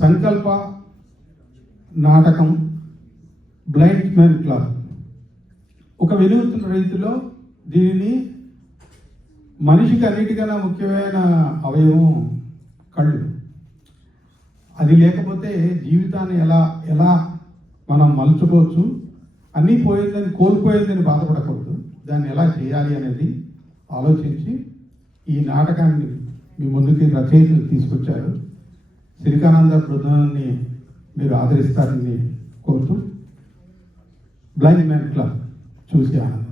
సంకల్ప నాటకం blind man club ఒక వినూత్న రీతిలో దీనిని మనిషికి అన్నిటికన్నా ముఖ్యమైన అవయవం కళ్ళు. అది లేకపోతే జీవితాన్ని ఎలా మనం మలుచుకోవచ్చు, అన్నీ పోయిందని కోల్పోయిందని బాధపడకూడదు, దాన్ని ఎలా చేయాలి అనేది ఆలోచించి ఈ నాటకాన్ని మీ ముందుకి రచయితలు తీసుకొచ్చారు. సిరికానంద బృందాన్ని మీరు ఆదరిస్తారని కోరుతూ బ్లైండ్ మ్యాన్ క్లబ్ చూసి ఆనందించాలి.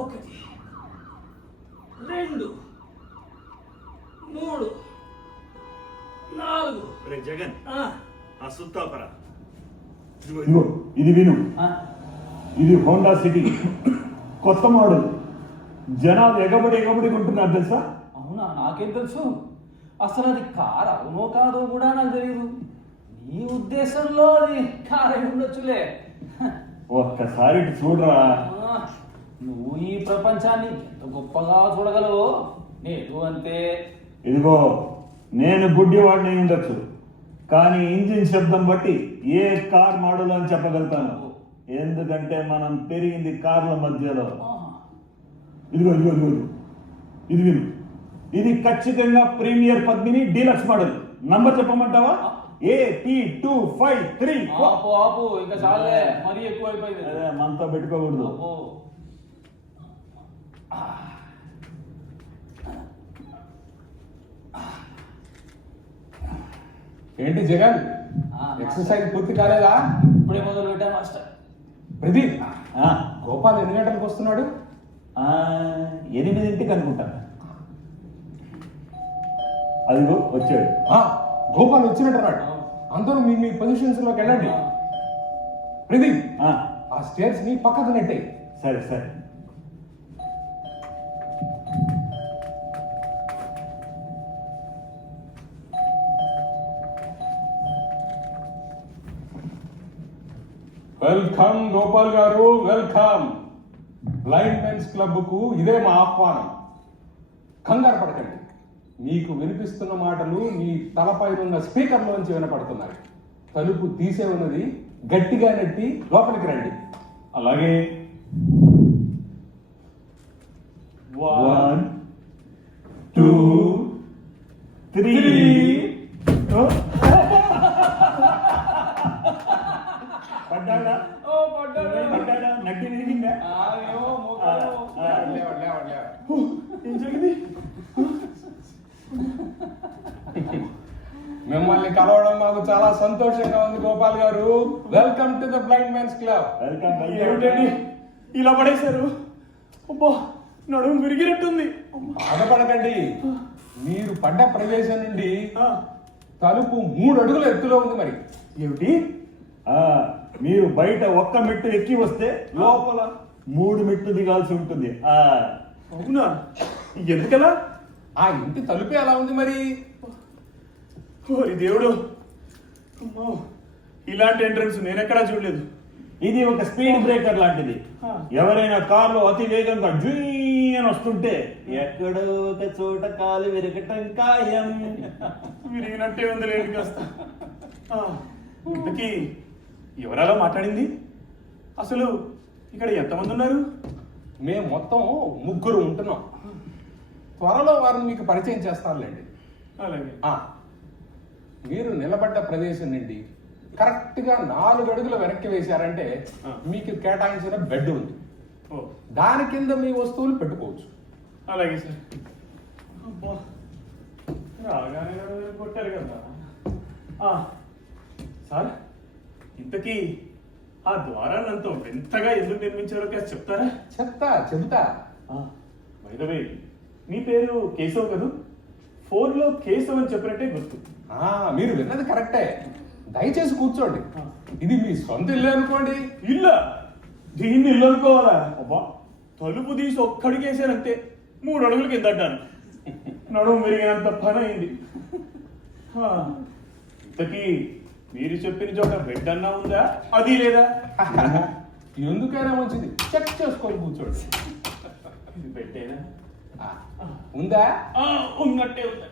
ఒకటి, రెండు, మూడు, నాలుగు. రే జగన్, ఆ సుత్తాపరా. ఇదిగో ఇది విను. ఇది హోండా సిటీ కొత్త మోడల్. జనాలు ఎగబడి కొంటున్నారు తెలుసా? అవునా? నాకేం తెలుసు. అసలు అది కార్ అవునో కాదో కూడా నాకు తెలియదు. నీ ఉద్దేశంలో అది కార్ అయి ఉండొచ్చులే. ఒక్కసారి ఇటు చూడరా. నువ్వు ఈ ప్రపంచాన్ని ఎంత గొప్పగా చూడగలవో నేను అంతే. ఇదిగో నేను గుడ్డివాడిని ఉండొచ్చు, కానీ ఇంజిన్ శబ్దం బట్టి ఏ కార్ మోడల్ అని చెప్పగలుగుతాను. ఎందుకంటే మనం పెరిగింది కార్ల మధ్యలో. ఇదిగో ఇదిగో ఇదిగో ఇది విను. ఇది ఖచ్చితంగా premier Padmini deluxe model. Number చెప్పమంటావా? AP253. ఆపు ఇంకా చాలే, మరీ ఎక్కువ అయిపోయింది. అదే మనతో పెట్టుకోకూడదు. ఏంటి జగన్, ఎక్సర్సైజ్ పూర్తి కాలేదా? ఇప్పుడే మొదలు పెట్టా మాస్టర్. ప్రదీప్, గోపాల్ ఎన్ని గంటలకు వస్తున్నాడు? 8ంటికి అనుకుంటా. అదిగో వచ్చాడు. గోపాల్ వచ్చినట్టున్నాడు. అందరూ మీ మీ పొజిషన్స్ లోకి వెళ్ళండి. ప్రదీప్, ఆ స్టేర్స్ ని పక్కకు నెట్టాయి. సరే సరే. Welcome Gopal garu, welcome. Blind men's club కు ఇదే మా ఆహ్వానం. కంగారు పడకండి, మీకు వినిపిస్తున్న మాటలు మీ తలపై ఉన్న స్పీకర్ లోంచి వినపడుతున్నాయి. తలుపు తీసే ఉన్నది, గట్టిగా నెట్టి లోపలికి రండి. అలాగే. 1 2 3. పడ్డాడా? పడ్డాడా? నడ్డి విరిగిందా? ఏం జరిగింది? మిమ్మల్ని కలవడం మాకు చాలా సంతోషంగా ఉంది Gopal garu. Welcome to the blind men's club. Welcome. ఏమిటండి ఇలా పడేశారు? అబ్బా, నడుము విరిగినట్టుంది. బాధపడకండి, మీరు పడ్డ ప్రదేశం నుండి తలుపు 3 అడుగుల ఎత్తులో ఉంది. మరి ఏమిటి? మీరు బయట 1 మెట్టు ఎక్కి వస్తే లోపల 3 మెట్లు దిగాల్సి ఉంటుంది. అవునా? ఎందుకలా? ఆ ఇంటి తలుపే అలా ఉంది మరి. ఓరి దేవుడు, అమ్మో, ఇలాంటి ఎంట్రన్స్ నేను ఎక్కడా చూడలేదు. ఇది ఒక స్పీడ్ బ్రేకర్ లాంటిది. ఎవరైనా కారులో అతి వేగంగా జీ అని వస్తుంటే ఎక్కడో ఒక చోట కాలు విరగటం ఖాయం. విరిగినట్టే ఉంది లేదు కాస్త. ఇంతకీ ఎవరలా మాట్లాడింది? అసలు ఇక్కడ ఎంతమంది ఉన్నారు? మేము మొత్తం 3 ఉంటున్నాం. త్వరలో వారిని మీకు పరిచయం చేస్తానులేండి. అలాగే. మీరు నిలబడ్డ ప్రదేశం నుండి కరెక్ట్ గా 4 అడుగులు వెనక్కి వేశారంటే మీకు కేటాయించిన బెడ్ ఉంది. దాని కింద మీ వస్తువులు పెట్టుకోవచ్చు. అలాగే సార్. అబ్బా, రాగానే కొట్టారు కదా. సార్ ఇంతకీ ఆ ద్వారాన్ని అంత వింతగా ఎందుకు నిర్మించారో కాస్త చెప్తారా? చెబుతా. వైదవే మీ పేరు కేశవ్ కదూ? ఫోన్లో కేశవ్ అని చెప్పినట్టే గుర్తు. మీరు విన్నది కరెక్టే. దయచేసి కూర్చోండి. ఇది మీ సొంత ఇల్లు అనుకోండి. ఇల్లా? దీన్ని ఇల్లు అనుకోవాలా? అబ్బా, తలుపు తీసి ఒక్కడికేసానంతే 3 అడుగులు కింద అడ్డాను. నడుము విరిగినంత పని అయింది. ఇంతకీ మీరు చెప్పిన చోట బెడ్ అన్నా ఉందా? అది లేదా? ఎందుకైనా మంచిది, చెక్ చేసుకొని కూర్చోండి. ఇది బెడ్డేనా? ఉందా? ఉన్నట్టే ఉందా?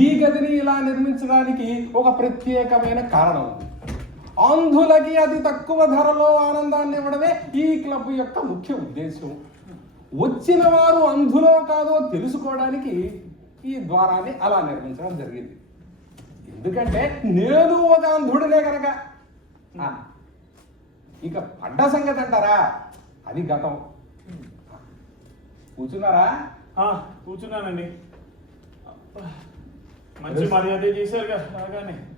ఈ గదిని ఇలా నిర్మించడానికి ఒక ప్రత్యేకమైన కారణం ఉంది. అంధులకి అతి తక్కువ ధరలో ఆనందాన్ని ఇవ్వడమే ఈ క్లబ్ యొక్క ముఖ్య ఉద్దేశం. వచ్చిన వారు అంధులో కాదో తెలుసుకోవడానికి ఈ ద్వారాన్ని అలా నిర్మించడం జరిగింది. ఎందుకంటే నేను ఒక అంధుడినే కనుక. ఇక పడ్డ సంగతి అంటారా, అది గతం. కూర్చున్నారా? కూర్చున్నానండి. మంచి మర్యాద చేశారు కదా.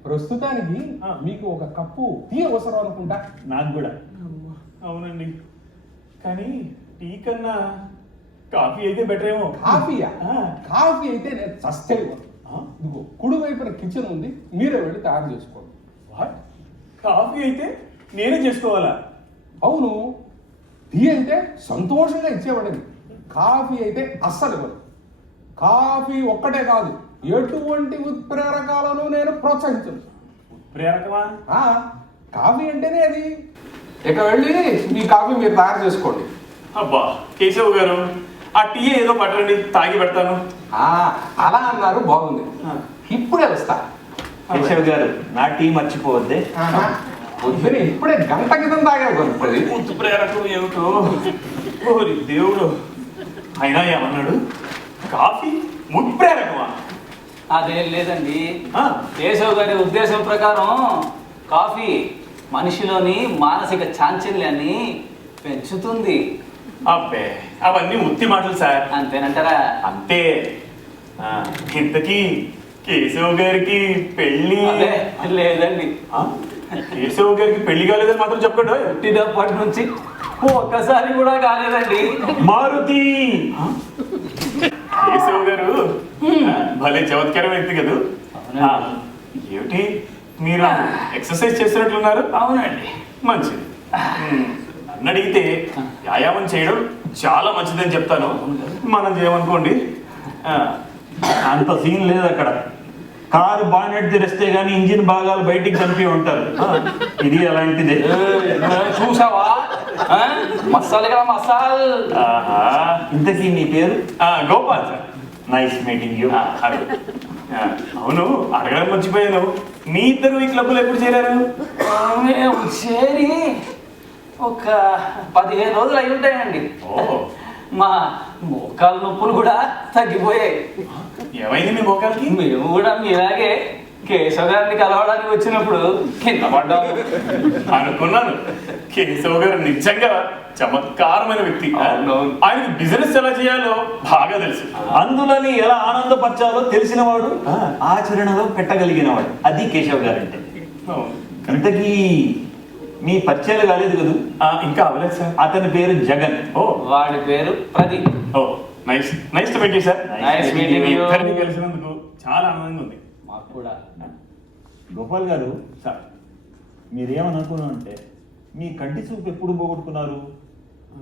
ప్రస్తుతానికి మీకు ఒక కప్పు టీ అవసరం అనుకుంటా. నాకు కూడా. అవునండి, కానీ టీ కన్నా కాఫీ అయితే బెటర్ ఏమో. కాఫీయా? కాఫీ అయితే నేను చస్తే ఇదిగో కుడి వైపున కిచెన్ ఉంది, మీరే వెళ్ళి తయారు చేసుకోండి. వాట్? కాఫీ అయితే నేనే చేసుకోవాలా? అవును, టీ అయితే సంతోషంగా ఇచ్చేవాడిని, కాఫీ అయితే అస్సలు ఇవ్వదు. కాఫీ ఒక్కటే కాదు, ఎటువంటి ఉత్ప్రేరకాలను నేను ప్రోత్సహించను. ఉత్ప్రేరకమా? కాఫీ అంటేనే అది. ఇక వెళ్ళి మీ కాఫీ మీరు తయారు చేసుకోండి. అబ్బా కేశవ్ గారు, ఆ టీ ఏదో పట్టండి, తాగి పెడతాను. అలా అన్నారు, బాగుంది. ఇప్పుడే వస్తా. కేశవ్ గారు, నా టీ మర్చిపోవద్దే. పొద్దున ఇప్పుడే గంట క్రితం తాగారు. ఉత్ప్రేరకం ఏమిటో ఓరి దేవుడు. అయినా ఏమన్నాడు? కాఫీ ఉత్ప్రేరకమా? అదేం లేదండి. కేశవ్ గారి ఉద్దేశం ప్రకారం కాఫీ మనిషిలోని మానసిక చాంచల్యాన్ని పెంచుతుంది. అబ్బే, అవన్నీ ఉత్తి మాటలు సార్. అంతేనంటారా? అంతే. ఇంతకీ కేశవ్ గారికి పెళ్లి? లేదండి. కేశవ్ గారికి పెళ్లి కాలేదని మాత్రం చెప్పండి. పుట్టినప్పటి నుంచి ఒక్కసారి కూడా కాలేదండి. మారుతి, కేశవ్ గారు భలే చమత్కారం వ్యక్తి కదా. ఏమిటి మీరు ఎక్సర్సైజ్ చేస్తున్నట్లున్నారు? అవునండి. మంచిది. నన్ను అడిగితే వ్యాయామం చేయడం చాలా మంచిదని చెప్తాను. మనం చేయమనుకోండి. అంత సీన్ లేదు అక్కడ. కారు బానెట్ తెరిస్తే గానీ ఇంజిన్ భాగాలు బయటికి కనిపి ఉంటారు. ఇది అలాంటిదే. చూసావా? మసాలా మసాల్. ఇంతకీ నీ పేరు? Gopal sir. Nice meeting you. అవును, అడగడం మర్చిపోయాను. మీ ఇద్దరు ఈ క్లబ్లో ఎప్పుడు చేరారు? మేము చేరి ఒక 15 రోజులు అయి ఉంటాయండి. మా మోకాలు నొప్పులు కూడా తగ్గిపోయాయి. ఏమైంది మీ మోకాలకి? మేము కూడా మీలాగే కేశవ్ గారిని కలవడానికి వచ్చినప్పుడు కింద పడ్డాము. అనుకున్నాను. కేశవ్ గారు నిజంగా చమత్కారమైన వ్యక్తి. ఆయనకి బిజినెస్ ఎలా చేయాలో బాగా తెలుసు. అందులని ఎలా ఆనందపరచాలో తెలిసినవాడు, ఆచరణలో పెట్టగలిగినవాడు. అది కేశవ్ గారు అంటే. ఇంతకీ మీ పరిచయాలు కాలేదు కదా? ఇంకా అవ్వలేదు సార్. అతని పేరు జగన్. వాడి పేరు Pradeep. Nice nice to meet you sir. Nice meeting you. ఇద్దరిని కలిసినందుకు చాలా ఆనందంగా ఉంది. మాకు కూడా. గోపాల్ గారు సార్, మీరేమనుకున్నారంటే మీ కంటి చూపు ఎప్పుడు పోగొట్టుకున్నారు?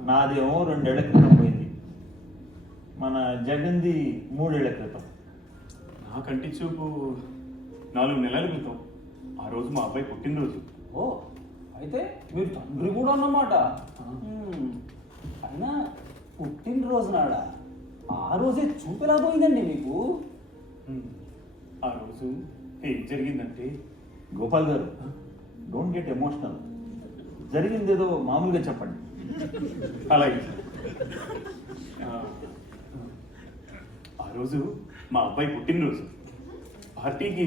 నాదేమో 2 ఏళ్ల క్రితం పోయింది, మన జగన్ది 3 ఏళ్ల క్రితం. నా కంటి చూపు 4 నెలల క్రితం. ఆ రోజు మా అబ్బాయి పుట్టినరోజు. అయితే మీరు తండ్రి కూడా అన్నమాట. అయినా పుట్టినరోజు నాడా ఆ రోజే చూపెలా పోయిందండి మీకు? ఆ రోజు ఏం జరిగిందంటే, గోపాల్ గారు, డోంట్ గెట్ ఎమోషనల్. జరిగిందేదో మామూలుగా చెప్పండి. అలాగే. ఆ రోజు మా అబ్బాయి పుట్టినరోజు. పార్టీకి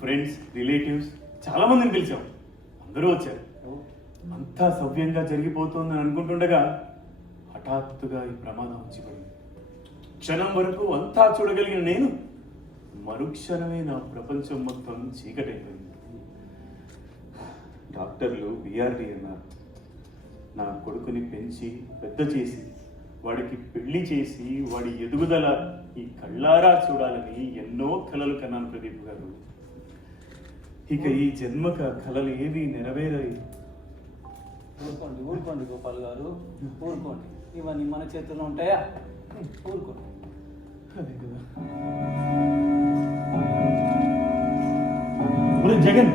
ఫ్రెండ్స్, రిలేటివ్స్ చాలా మందిని పిలిచాం. అందరూ వచ్చారు. అంతా సవ్యంగా జరిగిపోతుందని అనుకుంటుండగా హఠాత్తుగా ఈ ప్రమాదం వచ్చి పడింది. క్షణం వరకు అంతా చూడగలిగిన నేను మరుక్షణమే నా ప్రపంచం మొత్తం చీకటైపోయింది. డాక్టర్లు బిఆర్డి అన్నారు. నా కొడుకుని పెంచి పెద్ద చేసి వాడికి పెళ్లి చేసి వాడి ఎదుగుదల ఈ కళ్ళారా చూడాలని ఎన్నో కలలు కన్నాను ప్రదీప్ గారు. ఇక ఈ జన్మక కలలు ఏవి నెరవేరాయి. ఊరుకోండి గోపాల్ గారు, ఊరుకోండి. ఇవన్నీ మన చేతుల్లో ఉంటాయా? ఊరుకోండి. అదే కదా. ఒరే జగన్,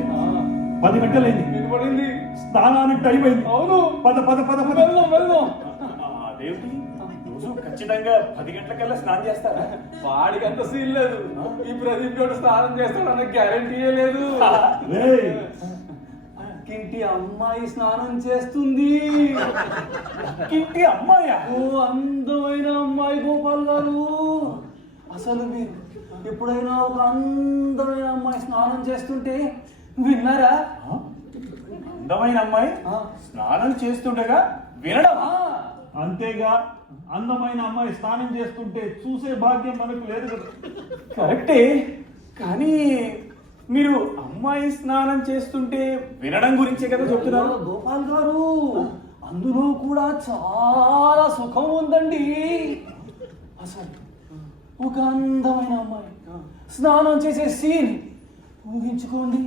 10 గంటలైంది, వినపడింది. స్నానానికి టైం అయింది. అవును, పద పద పద పద. వెళ్దాం. అదేమిటి రోజు ఖచ్చితంగా 10 గంటలకల్లా స్నానం చేస్తారా? వాడికి అంత సీన్ లేదు. ఈ ప్రదీప్ గౌడ్ స్నానం చేస్తాడన్న గ్యారంటీయే లేదు. రేయ్, ఇంటి అమ్మాయి స్నానం చేస్తుంది. ఇంటి అమ్మాయా? ఓ అందమైన అమ్మాయి గోపాల్ గారు. అసలు మీరు ఎప్పుడైనా ఒక అందమైన అమ్మాయి స్నానం చేస్తుంటే విన్నారా? అందమైన అమ్మాయి స్నానం చేస్తుండగా వినడమా? అంతేగా, అందమైన అమ్మాయి స్నానం చేస్తుంటే చూసే భాగ్యం మనకు లేదు కదా. కరెక్టే, కానీ మీరు అమ్మాయి స్నానం చేస్తుంటే వినడం గురించే కదా చెప్తున్నారు. గోపాల్ గారు, అందులో కూడా చాలా సుఖం ఉందండి. అసలు ఒక అందమైన అమ్మాయి స్నానం చేసే సీన్ ఊహించుకోండి.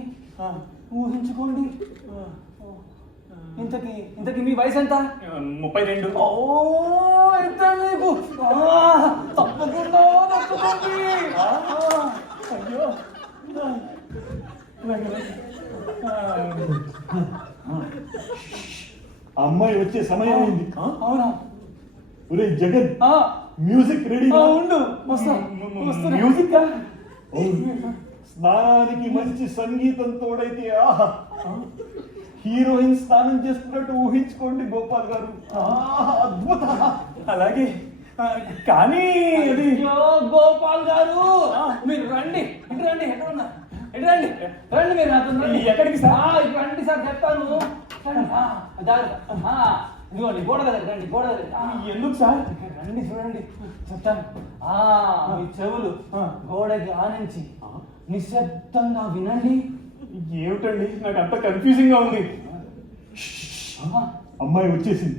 ఇంతకి మీ వయసు ఎంత? 32. ఓ, ఎంత మీకు? తప్పకుండా తప్పుకోండి. అయ్యో, అమ్మాయి వచ్చే సమయం అయింది. అవునా? ఒరే జగన్, మ్యూజిక్ రెడీ? ఉండు, వస్తున్నా. మ్యూజిక్ స్నానానికి మంచి సంగీతం తోడైతే ఆహా, హీరోయిన్ స్నానం చేస్తున్నట్టు ఊహించుకోండి గోపాల్ గారు. అద్భుత. అలాగే, కానీ అది అయ్యో గోపాల్ గారు, మీరు రండి. ఇటు రండి. ఎక్కడ ఉన్నారు? ఇటు రండి. రండి మీరు నాతో రండి. ఎక్కడికి సార్? ఇటు రండి సార్, చెప్తాను. రండి. జాగ్రత్త. ఇదిగోండి, గోడ దగ్గర రండి. గోడ దగ్గర. ఎందుకు సార్? ఇక్కడ రండి, చూడండి, చెప్తాను. మీ చెవులు గోడకి ఆనించి నిశ్శబ్దంగా వినండి. ఏమిటండి, నాకు అంత కన్ఫ్యూజింగ్ గా ఉంది. అమ్మాయి వచ్చేసింది,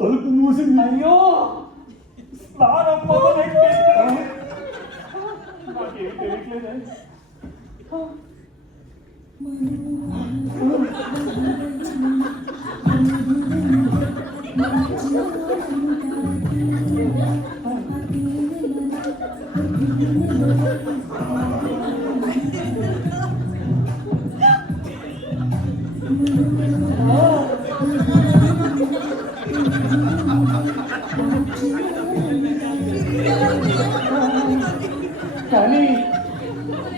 తలుపు మూసింది. అయ్యో, స్నానం మొదలెట్టేసింది. నాకేం తెలియట్లేదే.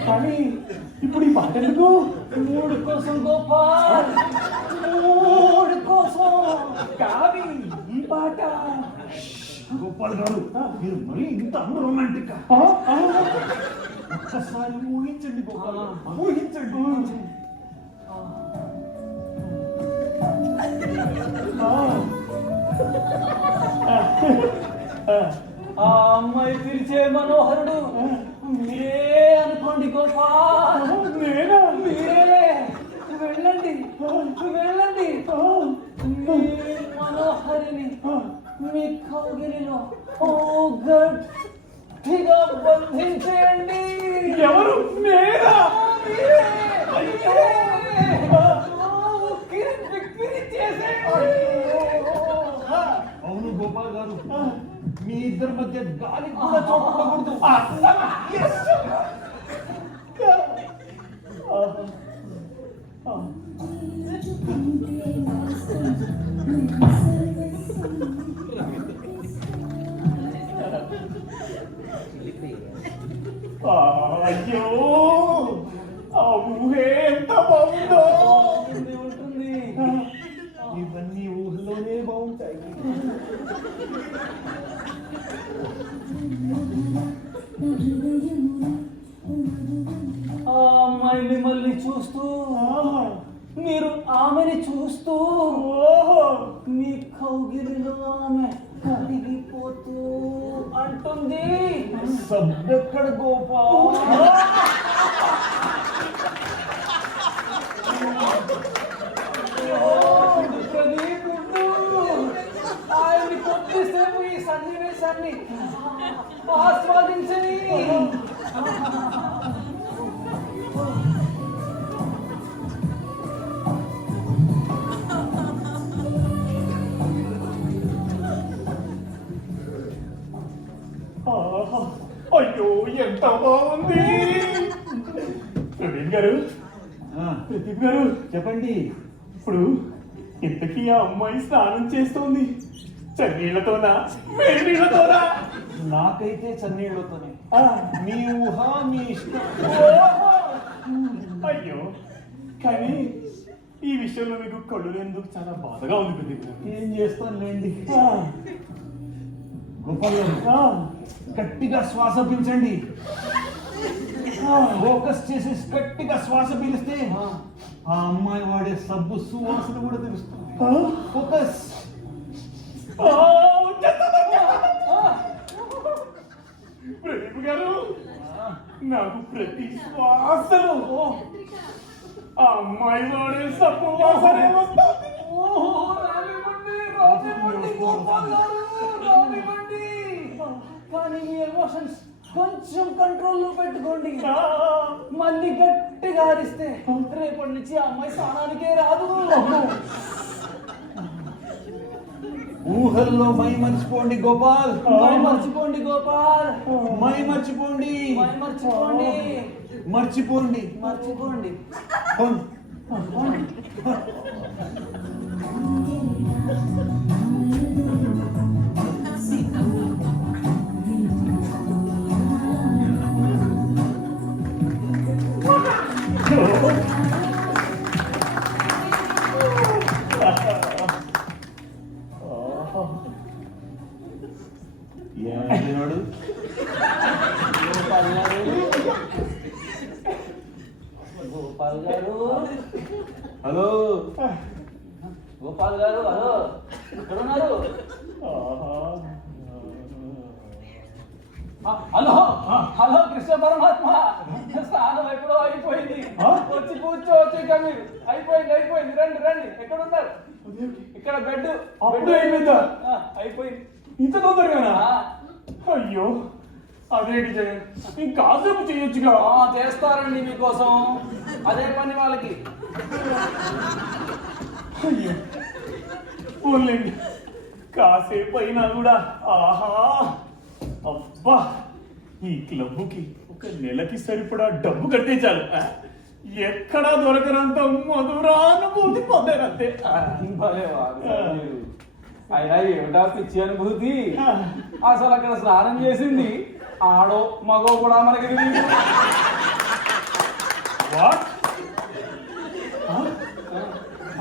కానీ ఇప్పుడు ఈ పాట ఎందుకు? మూడు కోసం గోపాల్, మూడు కోసం. కానీ ఈ పాట గోపాల్ గారు, మీరు మరీ ఇంత అన్రొమాంటిక్. ఒక్కసారి ఊహించండి గోపాల్ గారు, ఊహించండి. ఆ అమ్మాయి పిలిచే మనోహరుడు మీరే అనుకోండి గోపాల్. నేనా? మీరే. వెళ్ళండి, వెళ్ళండి. మీ మనోహరిని మీ కౌగిలిలో ఓ గట్టిగా బంధించేయండి. ఎవరు? నేనా? అవును గోపాల్ గారు, మీ ఇద్దరి మధ్య గాలి కూడా చోటు ఉండకూడదు. అయ్యో, ఆ ఊహే ఎంత బాగుందో. ఉంటుంది. ఇవన్నీ ఊహలోనే బాగుంటాయి. ఆ అమ్మాయి మిమ్మల్ని చూస్తూ, మీరు ఆమెని చూస్తూ, మీ కౌగిలిలో ఆమె కరిగిపోతూ అంటుంది. సబ్బెక్కడ గోపాల్ ఎంత బాగుంది. ప్రదీప్ గారు, ప్రదీప్ గారు చెప్పండి. ఇప్పుడు ఇంతకీ ఆ అమ్మాయి స్నానం చేస్తోంది చన్నీళ్లతోనా వేడి నీళ్లతోనా? నాకైతే చన్నీళ్ళతోనే. మీ ఊహ మీ ఇష్టం. అయ్యో, కానీ ఈ విషయంలో మీకు కళ్ళు లేనందుకు చాలా బాధగా ఉంది ప్రదీప్ గారు. ఏం చేస్తానులేండి. గోపాల్ గారు, గట్టిగా శ్వాస పీల్చండి. ఫోకస్ చేసి గట్టిగా శ్వాస పీలిస్తే ఆ అమ్మాయి వాడే సబ్బు సువాసన కూడా తెలుస్తుంది. ఫోకస్. ప్రదీప్ గారు, నాకు ప్రతి శ్వాసలో ఆ అమ్మాయి వాడే సబ్బు వాసనే వస్తుంది. కానీ మీ ఎమోషన్స్ కొంచెం కంట్రోల్లో పెట్టుకోండి. మళ్ళీ గట్టిగా అరిస్తే రేపటి నుంచి ఆ అమ్మాయి స్నానానికే రాదు. ఊహల్లో మై మర్చిపోండి గోపాల్. మర్చిపోండి గోపాల్. మై మర్చిపోండి. మర్చిపోండి. మర్చిపోండి. మర్చిపోండి. ఏమంటున్నాడు? గోపాల్ గారు, హలో గోపాల్ గారు, హలో, ఎక్కడ ఉన్నారు? హలో హలో కృష్ణ పరమాత్మ, స్నానం ఎప్పుడో అయిపోయింది. వచ్చి కూర్చోవచ్చు ఇక మీరు. అయిపోయింది అయిపోయింది, రండి రండి. ఎక్కడ ఉన్నారు? ఇక్కడ బెడ్. అప్పుడే అయిపోయిందా? అయిపోయింది. ఇంత తొందరగానా? అయ్యో, అదేంటి జగన్, ఇంకాసేపు చేయొచ్చుగా. చేస్తారండి మీకోసం, అదే పని వాళ్ళకి. అయ్యో, పోన్లేండి, కాసేపు అయినా కూడా. ఆహా, అబ్బా, ఈ క్లబ్కి ఒక నెలకి సరిపడా డబ్బు కడితే చాలు. ఎక్కడా దొరకనంత మధురానుభూతి పొందారంతే. అయినా ఏమిటా పిచ్చి అనుభూతి. అసలు అక్కడ స్నానం చేసింది ఆడో మగో కూడా మనకి తెలియదు.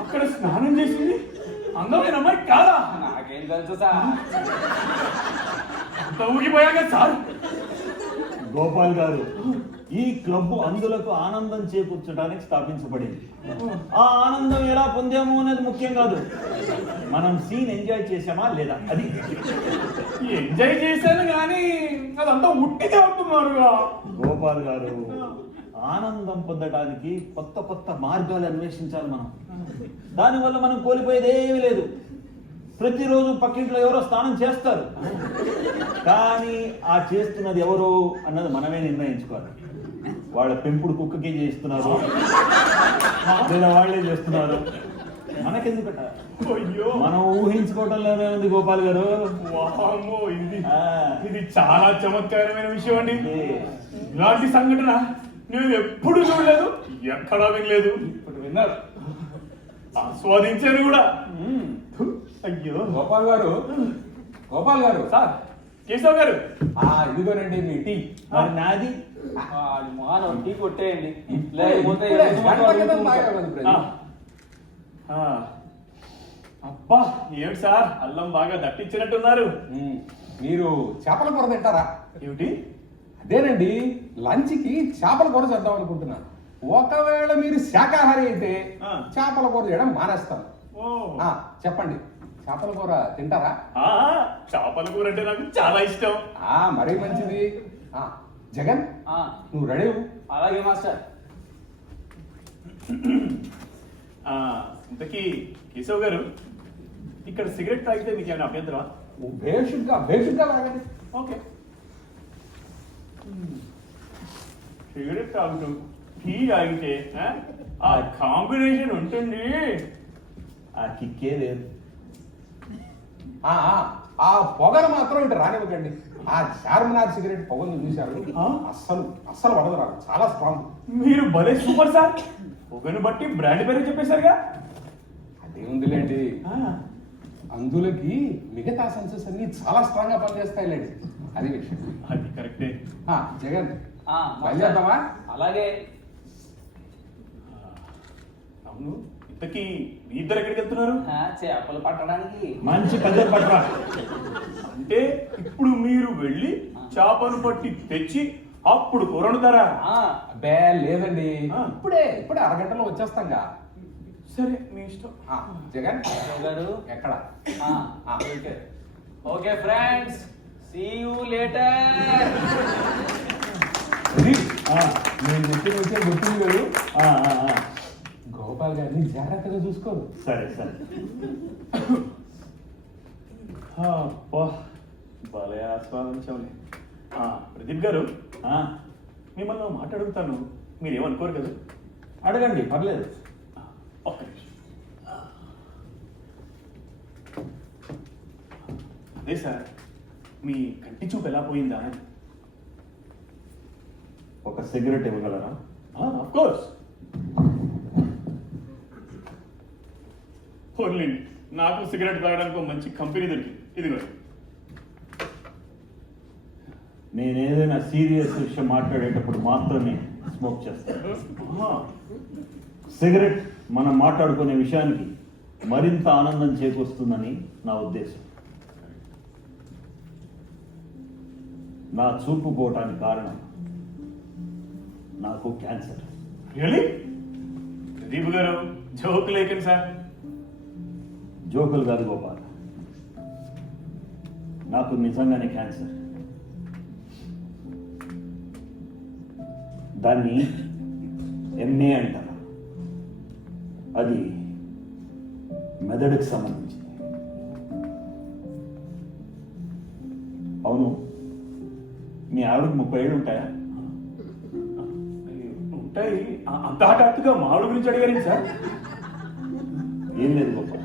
అక్కడ స్నానం చేసింది అందమైన అమ్మాయి కాదా? నాకేం తెలుసు సార్. అంత ఊగిపోయాక సార్. గోపాల్ గారు, ఈ క్లబ్ అందులకు ఆనందం చేకూర్చడానికి స్థాపించబడింది. ఆ ఆనందం ఎలా పొందాము అనేది ముఖ్యం కాదు, మనం సీన్ ఎంజాయ్ చేసామా లేదా అది. ఎంజాయ్ చేశాను కానీ అదంతా ఉట్టిగా ఉంటున్నారుగా. గోపాల్ గారు, ఆనందం పొందడానికి కొత్త కొత్త మార్గాలు అన్వేషించాలి మనం. దానివల్ల మనం కోల్పోయేది ఏమీ లేదు. ప్రతిరోజు పక్కింట్లో ఎవరో స్నానం చేస్తారు, కానీ ఆ చేస్తున్నది ఎవరు అన్నది మనమే నిర్ణయించుకోవాలి. వాళ్ళ పెంపుడు కుక్కకి చేస్తున్నారు లేదా వాళ్ళే చేస్తున్నారు, మనకెందుకట? మనం ఊహించుకోవటం లేదా ఉంది గోపాల్ గారు. వామ్మో, ఇది చాలా చమత్కారమైన విషయం అండి. ఇలాంటి సంఘటన నేను ఎప్పుడు చూడలేదు, ఎక్కడా వినలేదు. ఇప్పుడు విన్నారు, ఆస్వాదించాను కూడా. అయ్యో, గోపాల్ గారు, గోపాల్ గారు, సార్ కేశవ్ గారు, ఇదిగోనండి మీ టీ. మరి నాది మానవ టీ కొట్టేయండి, లేకపోతే ఇప్పుడే గంట క్రితం తాగాను ప్రదీప్. అబ్బా, ఏమిటి సార్ అల్లం బాగా దట్టించినట్టున్నారు. మీరు చేపల కూర తింటారా? ఏమిటి? అదేనండి, లంచ్కి చేపల కూర చేద్దాం అనుకుంటున్నాను. ఒకవేళ మీరు శాకాహారి అయితే చేపల కూర చేయడం మానేస్తాను. చెప్పండి, చేపల కూర తింటారా? చేపల కూర అంటే నాకు చాలా ఇష్టం. మరీ మంచిది. జగన్, నువ్వు రెడీ? అలాగే మాస్టర్. ఇంతకీ కేశవ్ గారు, ఇక్కడ సిగరెట్ తాగితే మీకు ఏమైనా అభ్యంతరమా? బేషుగ్గా తాగండి. ఓకే. సిగరెట్ తాగుతూ టీ తాగితే ఆ కాంబినేషన్ ఉంటుంది. ఆ కిక్కే లేదు. ఆ పొగను మాత్రం ఇటు రానివ్వకండి. ఆ చార్మినార్ సిగరెట్ పొగను చూశారు, అస్సలు అస్సలు వడదు రాదు, చాలా స్ట్రాంగ్. మీరు భలే సూపర్ సార్. ఒకరిని బట్టి బ్రాండ్ పేరు చెప్పేశారుగా. అదేముందిలేండి, అందులోకి మిగతా సెన్సెస్ అన్ని చాలా స్ట్రాంగ్ గా పనిచేస్తాయిలేండి, అది విషయం. అది కరెక్టే. జగన్ ఆ, బయలుదేరదామా? అలాగే. అవును, ఇంతకీ మీ ఇద్దరు ఎక్కడికి వెళ్తున్నారు? చేపలు పట్టడానికి. మంచి పెద్ద పట్రా. అంటే ఇప్పుడు మీరు వెళ్ళి చేపను పట్టి తెచ్చి అప్పుడు కూర వండుతారా? అబ్బే లేదండి, ఇప్పుడే అరగంటలో వచ్చేస్తాంగా. సరే, మీ ఇష్టం. జగన్ గారు ఎక్కడ? Okay friends, see you later. నేను చెప్పిన విషయం గుర్తుంది కదా, ఆ, ఆ, ఆ. గోపాల్ గారిని జాగ్రత్తగా చూసుకోరు. సరే సరే. భలే ఆస్వాదించాలి. ప్రదీప్ గారు, మిమ్మల్ని ఒక మాట అడుగుతాను, మీరేమనుకోరు కదా? అడగండి, పర్లేదు. ఒక్క నిమిషం. అదే సార్, మీ కంటి చూపు ఎలా పోయిందా? ఒక సిగరెట్ ఇవ్వగలరా? Of course. ఓన్లీ నాకు సిగరెట్ తాగడానికి ఒక మంచి కంపెనీ దొరికింది, ఇదిగో. నేను ఏదైనా సీరియస్ విషయం మాట్లాడేటప్పుడు మాత్రమే స్మోక్ చేస్తాను. సిగరెట్ మనం మాట్లాడుకునే విషయానికి మరింత ఆనందం చేకూరుస్తుందని నా ఉద్దేశం. నా చూపు పోవటానికి కారణం నాకు క్యాన్సర్. రియలీ? ప్రదీప్ గారు, జోక్ లేకండి సార్. జోకులు కాదు గోపాల్, నాకు నిజంగానే క్యాన్సర్. దాన్ని ఎంఏ అంటారు. అది మెదడుకు సంబంధించి. అవును, మీ ఆవిడకి 30 ఏళ్ళు ఉంటాయా? ఉంటాయి. అంత హఠాత్తుగా మామిడి గురించి అడిగారండి సార్? ఏం లేదు గోపాల్,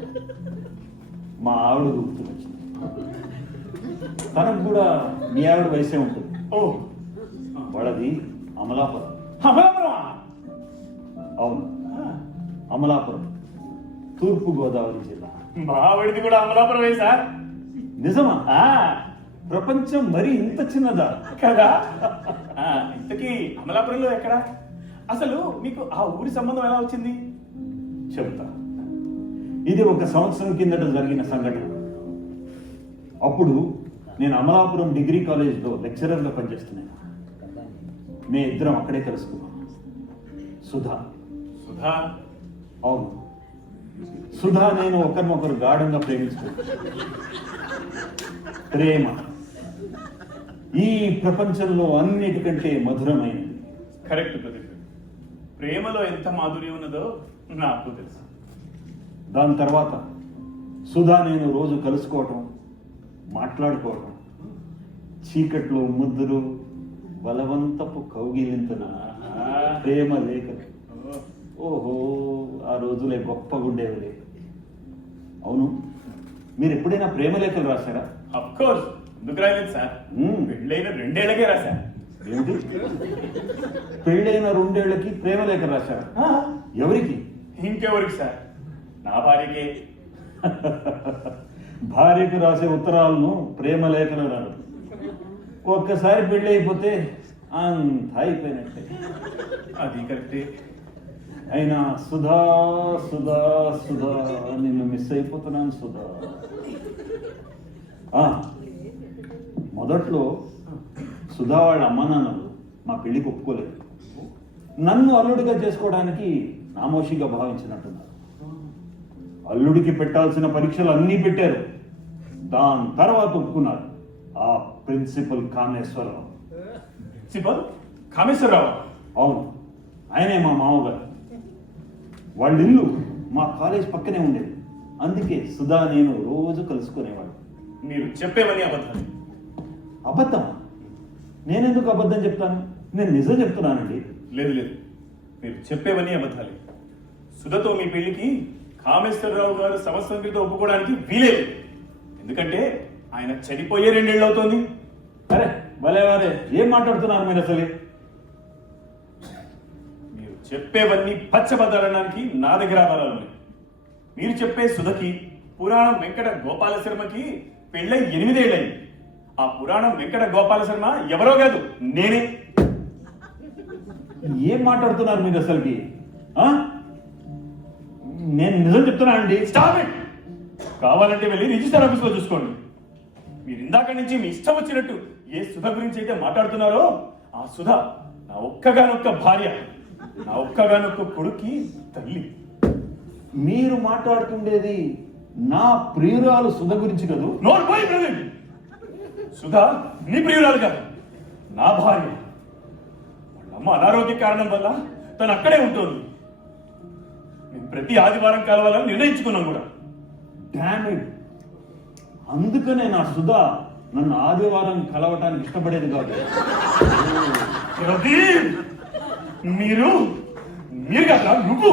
మా ఆవిడ గుర్తుకొచ్చింది. తనకు కూడా మీ ఆవిడ వయసే ఉంటుంది. ఓ, వాళ్ళది అమలాపురం. అమలాపురమా? అవును, అమలాపురం, తూర్పు గోదావరి జిల్లా. మావిడిది కూడా అమలాపురమే సార్. నిజమా? ప్రపంచం మరి ఇంత చిన్నదా? కదా. ఇంతకీ అమలాపురంలో ఎక్కడ? అసలు మీకు ఆ ఊరి సంబంధం ఎలా వచ్చింది? చెప్తా. ఇది 1 సంవత్సరం కిందట జరిగిన సంఘటన. అప్పుడు నేను అమలాపురం డిగ్రీ కాలేజ్లో లెక్చరర్గా పనిచేస్తున్నాను. మే ఇద్దరం అక్కడే కలుసుకున్నాం. సుధా. సుధా? అవును, సుధా నేను ఒకరినొకరు గాఢంగా ప్రేమించుకున్నాం. ప్రేమ ఈ ప్రపంచంలో అన్నిటికంటే మధురమైనది. కరెక్ట్ ప్రదీప్. ప్రేమలో ఎంత మాధుర్యం ఉన్నదో నాకు తెలుసు. దాని తర్వాత సుధా నేను రోజు కలుసుకోవటం, మాట్లాడుకోవటం, చీకట్లో ముద్దులు, బలవంతపు కౌగిలింతన, ప్రేమ లేఖలు. ఓహో, ఆ రోజులే గొప్పగా ఉండేవిలే. అవును, మీరు ఎప్పుడైనా ప్రేమ లేఖలు రాశారా? అఫ్ కోర్స్, ఎందుకు రాయలేదు సార్? పెళ్ళైన 2 ఏళ్లకే రాశా. ఏమిటి, పెళ్ళైన 2 ఏళ్లకి ప్రేమ లేఖ రాశారా? ఎవరికి? ఇంకెవరికి సార్? నా భార్యకే. భార్యకు రాసే ఉత్తరాలను ప్రేమ లేఖలు రాదు. ఒక్కసారి పెళ్ళి అయిపోతే అంత అయిపోయినట్టే. అది కరెక్టే. అయినా సుధా సుధా సుధా, నిన్ను మిస్ అయిపోతున్నాను సుధా. మొదట్లో సుధా వాళ్ళ అమ్మ నాన్నలు మా పెళ్లికి ఒప్పుకోలేదు. నన్ను అల్లుడిగా చేసుకోవడానికి నామోషిగా భావించినట్టున్నారు. అల్లుడికి పెట్టాల్సిన పరీక్షలు అన్నీ పెట్టారు. దాని తర్వాత ఒప్పుకున్నారు ఆ ప్రిన్సిపల్ కామేశ్వరరావు. ప్రిన్సిపల్ కామేశ్వరరావు? అవును, ఆయనే మా మామగారు. వాళ్ళ ఇల్లు మా కాలేజ్ పక్కనే ఉండేది. అందుకే సుధా నేను రోజు కలుసుకునేవాడు. మీరు చెప్పేవని అబద్ధాలు. అబద్ధమా? నేనెందుకు అబద్ధం చెప్తాను? నేను నిజం చెప్తున్నానండి. లేదు లేదు, మీరు చెప్పేవని అబద్ధాలే. సుధతో మీ పెళ్లికి కామేశ్వరరావు గారు సంవత్సరం క్రితం ఒప్పుకోవడానికి వీలేదు. ఎందుకంటే ఆయన చనిపోయే 2 ఏళ్ళు అవుతోంది. అరే భలే వారే, ఏం మాట్లాడుతున్నారు మీరు అసలు? మీరు చెప్పేవన్నీ పచ్చబద్దడానికి నా దగ్గర ఆధారాలు ఉన్నాయి. మీరు చెప్పే సుధకి పురాణం వెంకట గోపాల శర్మకి పెళ్ళై 8 ఏళ్ళయింది. ఆ పురాణం వెంకట గోపాల శర్మ ఎవరో కాదు, నేనే. ఏం మాట్లాడుతున్నారు మీరు అసలుకి? నేను నిజం చెప్తున్నా అండి. Stop it. కావాలంటే వెళ్ళి రిజిస్టర్ ఆఫీస్లో చూసుకోండి. మీరు ఇందాక నుంచి మీ ఇష్టం వచ్చినట్టు ఏ సుధ గురించి అయితే మాట్లాడుతున్నారో ఆ సుధ నా ఒక్కగానొక్క భార్య, నా ఒక్కగానొక్క కొడుక్కి తల్లి. మీరు మాట్లాడుతుండేది నా ప్రియురాలు సుధ గురించి కదూ? నోరు పోయి ప్రవీణ్. సుధ నీ ప్రియురాలు కాదు, నా భార్య. వాళ్ళమ్మ అనారోగ్య కారణం వల్ల తను అక్కడే ఉంటుంది. మేము ప్రతి ఆదివారం కలవాలని నిర్ణయించుకున్నాం కూడా. Damn it. అందుకనే నా సుధ నన్ను ఆదివారం కలవటానికి ఇష్టపడేది కాదు. ప్రదీప్, మీరు కదా నువ్వు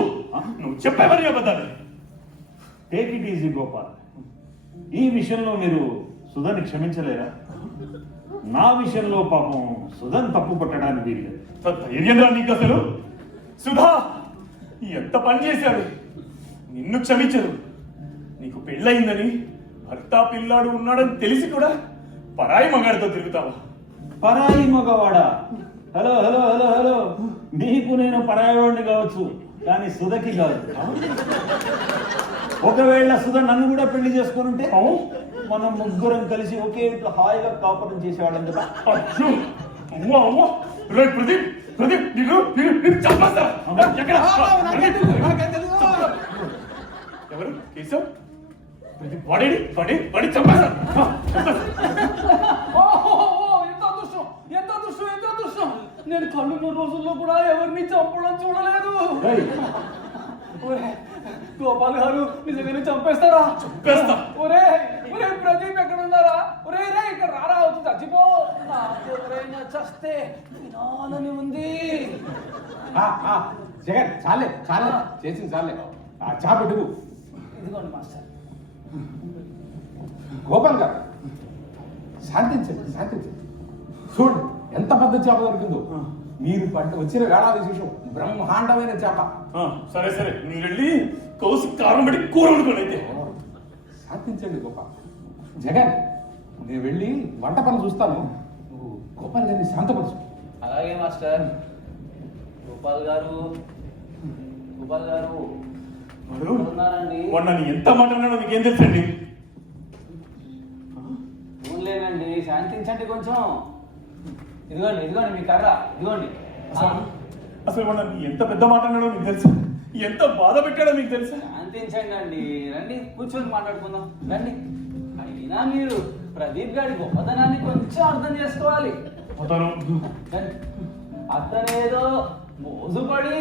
చెప్పేవని అబద్ధాలు. Take it easy Gopal. ఈ విషయంలో మీరు సుధని క్షమించలేరా? నా విషయంలో పాపం సుధని తప్పు పట్టడానికి వీల్లేదు. ధైర్యం రా నీకు అసలు? సుధా ఎంత పని చేశాడు, నిన్ను క్షమించరు. నీకు పెళ్ళయిందని, భర్త పిల్లాడు ఉన్నాడని తెలిసి కూడా పరాయి మగాడితో తిరుగుతావా? పరాయి మగవాడా? హలో హలో హలో హలో, నీకు నేను పరాయవాడిని కావచ్చు, కానీ సుధకి కాదు. ఒకవేళ సుధ నన్ను కూడా పెళ్లి చేసుకుని ఉంటే మనం ముగ్గురం కలిసి ఒకే ఇంట్లో హాయిగా కాపురం చేసేవాళ్ళం కదా. అమ్మో అమ్మో, ప్రదీప్ ప్రదీప్, నీకు చంపేస్తా. ఎవరు? కేశవ్? వాడి చంపేస్తా. ఎంత దృశ్యం. నేను కళ్ళున్న రోజుల్లో కూడా ఎవరిని చంపడం చూడలేదు. గోపాల్ గారు నిజంగానే చంపేస్తారా? చంపేస్తా. ఒరే ప్రదీప్ ఎక్కడ ఉన్నారా? ఒరే ఇక్కడ రారా, అవుతుంది చచ్చిపో. నాకు ఎవరైనా చస్తే వినాలని ఉంది. జగన్ చాలే చేసింది చాలే. చా పెట్టుకు. ఇదిగోండి మాస్టర్. గోపాల్ గారు శాంతించండి. చూడండి ఎంత పెద్ద చేప దొరికిందో. మీరు వచ్చిన వేళాది విశేషం బ్రహ్మాండమైన చేప. సరే మీరు వెళ్ళి కౌసు కారం పెట్టి కూర వండుకోండి. అయితే శాంతించండి గోపాల్. జగన్, నేను వెళ్ళి వంట పని చూస్తాను, నువ్వు గోపాల్ గారిని శాంతపరచు. అలాగే మాస్టర్. గోపాల్ గారు ఉన్నారండి. నన్ను ఎంత మాట్లాడినాడో మీకేం తెలుసండి? లేనండి, శాంతించండి కొంచెం. ఇదిగోండి మీ కర్ర, ఇదిగోండి. అసలు నన్ను ఎంత పెద్ద మాట్లాడినాడో మీకు తెలుసా? ఎంత బాధ పెట్టాడో మీకు తెలుసా? శాంతించండి అండి. రండి కూర్చొని మాట్లాడుకుందాం. రండి. అయినా మీరు ప్రదీప్ గారి గొప్పతనాన్ని కొంచెం అర్థం చేసుకోవాలి. అతనేదో మోజుపడి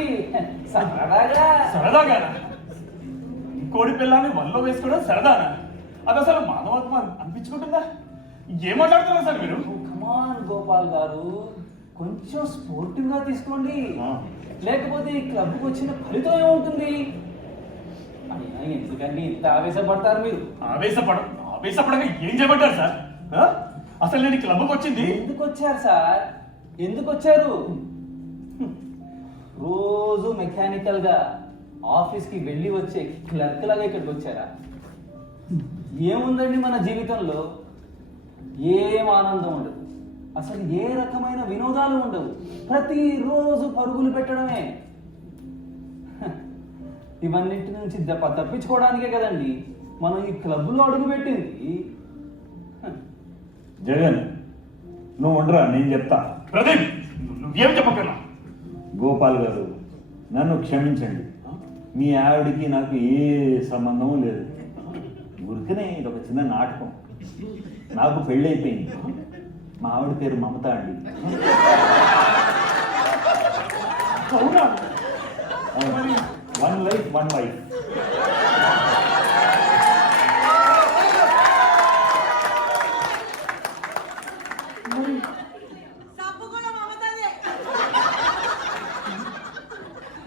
సరదాగా కోడి పిల్లాన్ని వల్లో వేసుకోవడం సరదానా? అది అసలు మానవత్వం అనిపించుకుంటుందా? ఏం మాట్లాడుతున్నారు సార్ మీరు? కమాన్ గోపాల్ గారు, కొంచెం స్పోర్టివ్ గా తీసుకోండి. లేకపోతే ఈ క్లబ్కి వచ్చిన ఫలితం ఏముంటుంది? అయినా ఎందుకండి ఇంత ఆవేశపడతారు మీరు? ఆవేశపడక ఏం చేయబడ్డారు సార్? అసలు నేను క్లబ్కి వచ్చింది ఎందుకు వచ్చారు సార్? ఎందుకు వచ్చారు? రోజు మెకానికల్ గా ఆఫీస్ కి వెళ్ళి వచ్చే క్లర్క్ లాగా ఇక్కడికి వచ్చారా? ఏముందండి మన జీవితంలో? ఏం ఆనందం ఉండదు, అసలు ఏ రకమైన వినోదాలు ఉండవు. ప్రతిరోజు పరుగులు పెట్టడమే. ఇవన్నింటి నుంచి తప్పించుకోవడానికే కదండి మనం ఈ క్లబ్లో అడుగు పెట్టింది. జగన్, నువ్వు ఉండరా, నేను చెప్తా. ప్రదీప్, నువ్వేం చెప్పగలరా? గోపాల్ గారు, నన్ను క్షమించండి. మీ ఆవిడికి నాకు ఏ సంబంధం లేదు. ఊరికనే ఇది ఒక చిన్న నాటకం. నాకు పెళ్ళి అయిపోయింది. మా ఆవిడ పేరు మమత అండి. అవునా? One life one wife.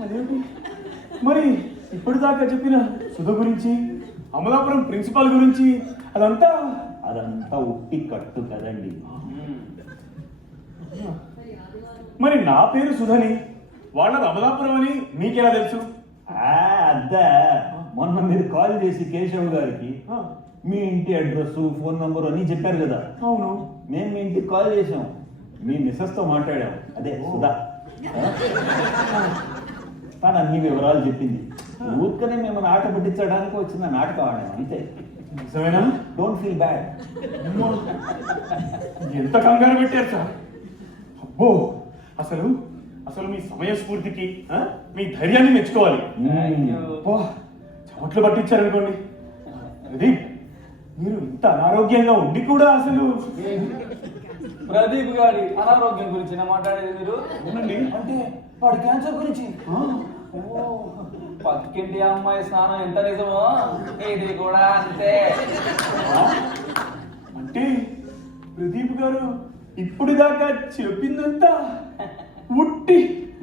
అదేంటి మరి ఇప్పటిదాకా చెప్పిన సుధ గురించి, అమలాపురం ప్రిన్సిపాల్ గురించి అదంతా అదంతా ఉట్టి కట్టు కదండి. మరి నా పేరు సుధని, వాళ్ళ అమలాపురం అని మీకెలా తెలుసు? అద్దా, మొన్న మీరు కాల్ చేసి కేశవ్ గారికి మీ ఇంటి అడ్రస్, ఫోన్ నంబర్ అని చెప్పారు కదా. అవును. మేము మీ ఇంటికి కాల్ చేసాం, మీ మిస్సెస్తో మాట్లాడాం. అదే సుధా, తను అన్ని వివరాలు చెప్పింది. ఊరికనే మేము ఆట పట్టించడానికి వచ్చిన నాటకం ఆడాము అంతే. నిజమేనా? Don't feel bad. ఎంత కంగారు పెట్టారు సార్. అబ్బో, అసలు అసలు మీ సమయస్ఫూర్తికి మీ ధైర్యాన్ని మెచ్చుకోవాలి. అబ్బో, చెమట్లు పట్టించారనుకోండి. ప్రదీప్, మీరు ఇంత అనారోగ్యంగా ఉండి కూడా అసలు. ప్రదీప్ గారి అనారోగ్యం గురించి మాట్లాడేది మీరు? అవునండి. అంటే వాడు క్యాన్సర్ గురించి. పక్కింటి అమ్మాయి స్నానం ఎంత నిజమో ఇది కూడా అంతే. అంటే ప్రదీప్ గారు ఇప్పుడు దాకా చెప్పిందంతా ఉట్టి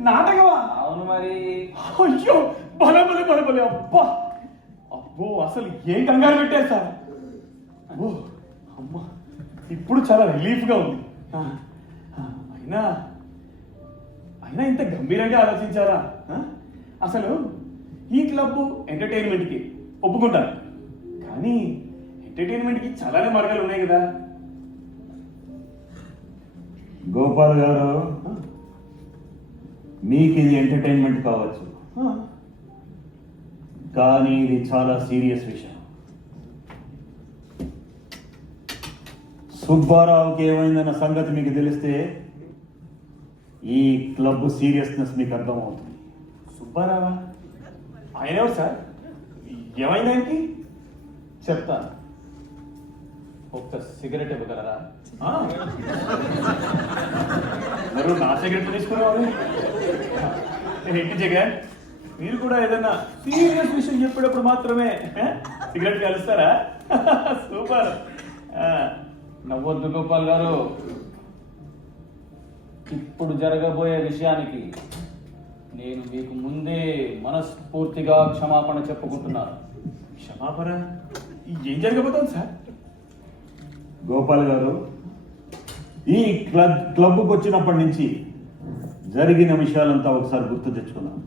నాటకమా? అవును మరి. అయ్యో, బల బల బల బల. అబ్బా అబ్బో, అసలు ఏం కంగారు పెట్టారు సార్. అబ్బో అమ్మా, ఇప్పుడు చాలా రిలీఫ్గా ఉంది. అయినా అయినా ఇంత గంభీరంగా ఆలోచించారా? అసలు ఈ క్లబ్ ఎంటర్టైన్మెంట్కి ఒప్పుకుంటారు, కానీ ఎంటర్టైన్మెంట్కి చాలానే మార్గాలు ఉన్నాయి కదా. గోపాల్ గారు, మీకు ఇది ఎంటర్టైన్మెంట్ కావచ్చు, కానీ ఇది చాలా సీరియస్ విషయం. సుబ్బారావుకి ఏమైందన్న సంగతి మీకు తెలిస్తే ఈ క్లబ్ సీరియస్నెస్ మీకు అర్థమవుతుంది. సుబ్బారావా? ఆయన ఎవరు సార్? ఏమైంది ఆయనకి? చెప్తాను, ఒక్క సిగరెట్ ఇవ్వగలరా? మరి నా సిగరెట్ తీసుకునేవాళ్ళు ఏంటి జగన్, మీరు కూడా ఏదన్నా సీరియస్ విషయం చెప్పేటప్పుడు మాత్రమే సిగరెట్ కలుస్తారా? సూపర్. నవ్వొద్దు గోపాల్ గారు. ఇప్పుడు జరగబోయే విషయానికి నేను మీకు ముందే మనస్ఫూర్తిగా క్షమాపణ చెప్పుకుంటున్నాను. క్షమాపణ? ఏం జరగబోతోంది సార్? గోపాల్ గారు, ఈ క్లబ్కి వచ్చినప్పటి నుంచి జరిగిన విషయాలంతా ఒకసారి గుర్తు తెచ్చుకున్నాను.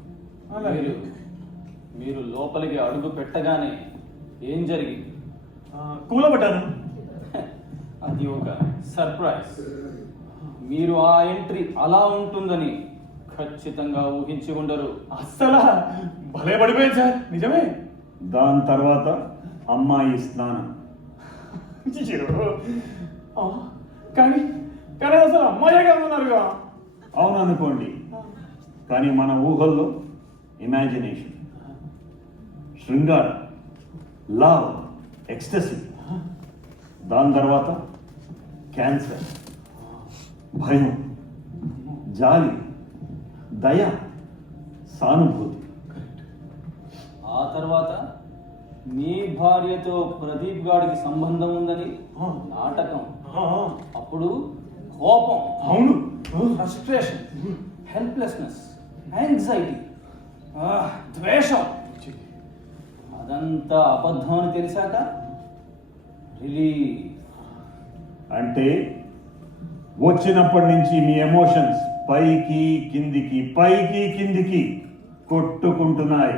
మీరు లోపలికి అడుగు పెట్టగానే ఏం జరిగింది? కూలబడ్డాను. అది ఒక సర్ప్రైజ్. మీరు ఆ ఎంట్రీ అలా ఉంటుందని ఖచ్చితంగా ఊహించి ఉండరు. అస్సలా భలే పడిపోయింది సార్. నిజమే. దాని తర్వాత అమ్మాయి స్నానం. కానీ కానీ అసలు అమ్మాయే కనున్నారుగా. అవును అనుకోండి, కానీ మన ఊహల్లో ఇమాజినేషన్, శృంగారం, లవ్, ఎక్స్టసీ. దాని తర్వాత క్యాన్సర్, భయం, జాలి, దయ, సానుభూతి. ఆ తర్వాత మీ భార్యతో ప్రదీప్ గాడికి సంబంధం ఉందని నాటకం. అప్పుడు కోపం, అవును, ఫ్రస్ట్రేషన్, హెల్ప్లెస్నెస్, యాంగ్జైటీ, ద్వేషం. అదంతా అబద్ధం అని తెలిసాక రిలీఫ్. అంటే వచ్చినప్పటి నుంచి మీ ఎమోషన్స్ పైకి కిందికి పైకి కిందికి కొట్టుకుంటున్నాయి.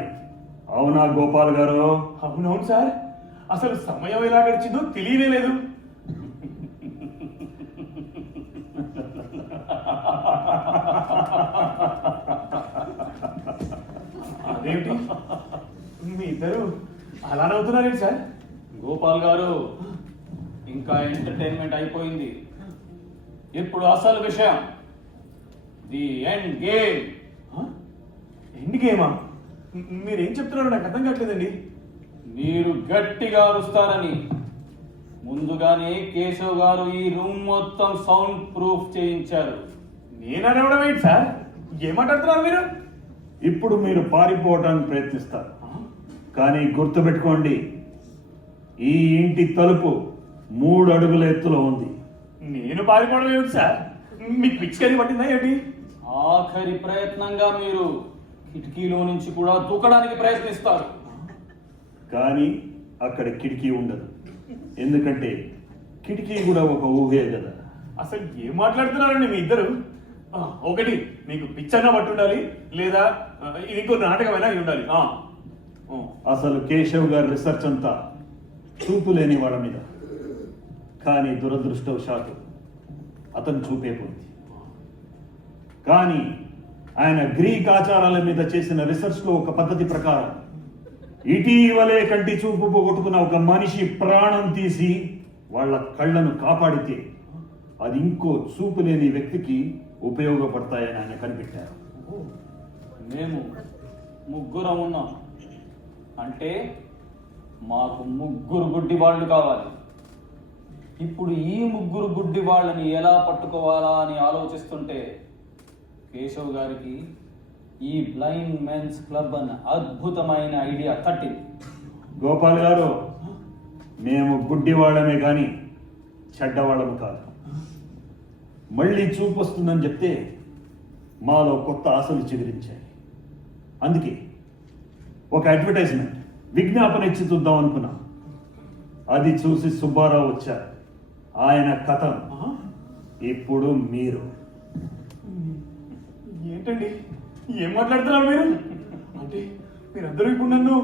అవునా గోపాల్ గారు? అవునవును సార్. అసలు సమయం ఎలా గడిచిందో తెలియనే లేదు. అదేంటి మీ ఇద్దరు అలా నవ్వుతున్నారేంటి సార్? గోపాల్ గారు, ఇంకా ఎంటర్టైన్మెంట్ అయిపోయింది. ఇప్పుడు అసలు విషయం, ది ఎండ్ గేమ్. ఎండ్ గేమా? మీరేం చెప్తున్నారో నాకు అర్థం కావట్లేదండి. మీరు గట్టిగా అరుస్తారని ముందుగానే కేశవ్ గారు ఈ రూమ్ మొత్తం సౌండ్ ప్రూఫ్ చేయించారు. నేను అనవడం ఏంటి సార్? ఏం మాట్లాడుతున్నారు మీరు? ఇప్పుడు మీరు పారిపోవడానికి ప్రయత్నిస్తారు, కానీ గుర్తుపెట్టుకోండి, ఈ ఇంటి తలుపు 3 అడుగుల ఎత్తులో ఉంది. నేను పారిపోవడం ఏమిటి సార్? మీకు పిచ్చికరి పట్టిందా ఏంటి? ఆఖరి ప్రయత్నంగా మీరు కిటికీలో నుంచి కూడా దూకడానికి ప్రయత్నిస్తారు. కానీ అక్కడ కిటికీ ఉండదు, ఎందుకంటే కిటికీ కూడా ఒక ఊహే కదా. అసలు ఏం మాట్లాడుతున్నారండి మీ ఇద్దరు? ఒకటి మీకు పిచ్చన్న పట్టుండాలి, లేదా ఇది ఇంకో నాటకమైనా అయి ఉండాలి. అసలు కేశవ్ గారి రిసెర్చ్ అంతా చూపు లేని వాళ్ళ మీద, కానీ దురదృష్టవశాత్తు అతను చూపే పోయింది. కానీ ఆయన గ్రీక్ ఆచారాల మీద చేసిన రీసెర్చ్లో ఒక పద్ధతి ప్రకారం ఇటీవలే కంటి చూపు పోగొట్టుకున్న ఒక మనిషి ప్రాణం తీసి వాళ్ళ కళ్ళను కాపాడితే అది ఇంకో చూపు లేని వ్యక్తికి ఉపయోగపడతాయని ఆయన కనిపెట్టారు. మేము ముగ్గురం ఉన్నాం అంటే మాకు ముగ్గురు గుడ్డి వాళ్ళు కావాలి. ఇప్పుడు ఈ ముగ్గురు గుడ్డి వాళ్ళని ఎలా పట్టుకోవాలా అని ఆలోచిస్తుంటే కేశవ్ గారికి ఈ బ్లైండ్ మెన్స్ క్లబ్ అన్న అద్భుతమైన ఐడియా తట్టింది. గోపాల్ గారు, మేము గుడ్డి వాళ్ళమే కానీ చెడ్డవాళ్ళము కాదు. మళ్ళీ చూపు వస్తుందని చెప్తే మాలో కొత్త ఆశలు చిగురించాయి. అందుకే ఒక అడ్వర్టైజ్మెంట్ విజ్ఞాపన ఇచ్చి చూద్దాం అనుకున్నా. అది చూసి సుబ్బారావు వచ్చారు. ఆయన కథం. ఇప్పుడు మీరు. ఏంటండి ఏం మాట్లాడుతున్నారు మీరు? అంటే మీరందరూ ఇప్పుడు నన్ను